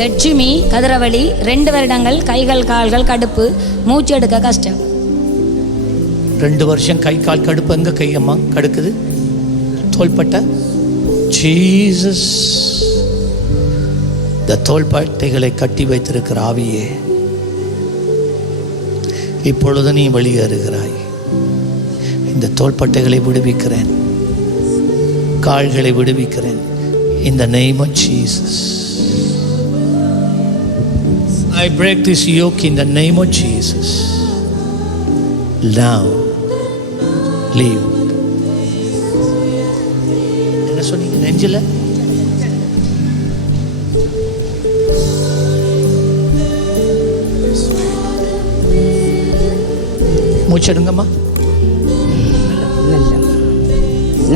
லட்சுமி கதிரவழி 2 வருடங்கள் கைகள் கால்கள் கடுப்பு, மூச்சு எடுக்க கஷ்டம். 2 வருஷம் கை கால் கடுப்பு. எங்க கையம்மா கடுக்குது? தோள்பட்டை. ஜீசஸ், இந்த தோள்பட்டைகளை கட்டி வைத்திருக்கிற ஆவியே, இப்பொழுது நீ வெளியேறுகிறாய். இந்த தோள்பட்டைகளை விடுவிக்கிறேன், கால்களை விடுவிக்கிறேன். In the name of Jesus, I break this yoke in the name of Jesus. Now, leave. என்ன சொன்னீங்க? நெஞ்சில மூச்செடுங்கம்மா.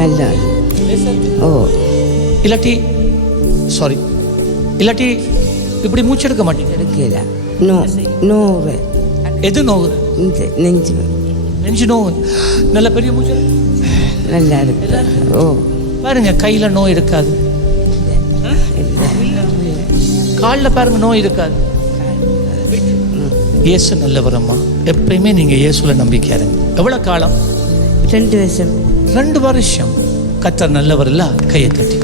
நல்ல ஓ, இல்லாட்டி சாரி, இல்லாட்டி இப்படி மூச்செடுக்க மாட்டீங்க. எடுக்கல. நோ நோவு. எது நோவு? இந்த நெஞ்சு நெஞ்சு நோவு. நல்ல பெரிய மூச்சு. நல்லா இருக்கு. ஓ பாருங்க, கையில் நோய் இருக்காது, காலில் பாருங்க நோய் இருக்காது. இயேசு நல்லவரம்மா. எப்பயுமே நீங்க இயேசுல நம்பிக்கையா இருங்க. எவ்வளவு காலம்? 2 வருஷம். 2 வருஷம். கர்த்தர் நல்லவர் இல்ல? கையை தட்டி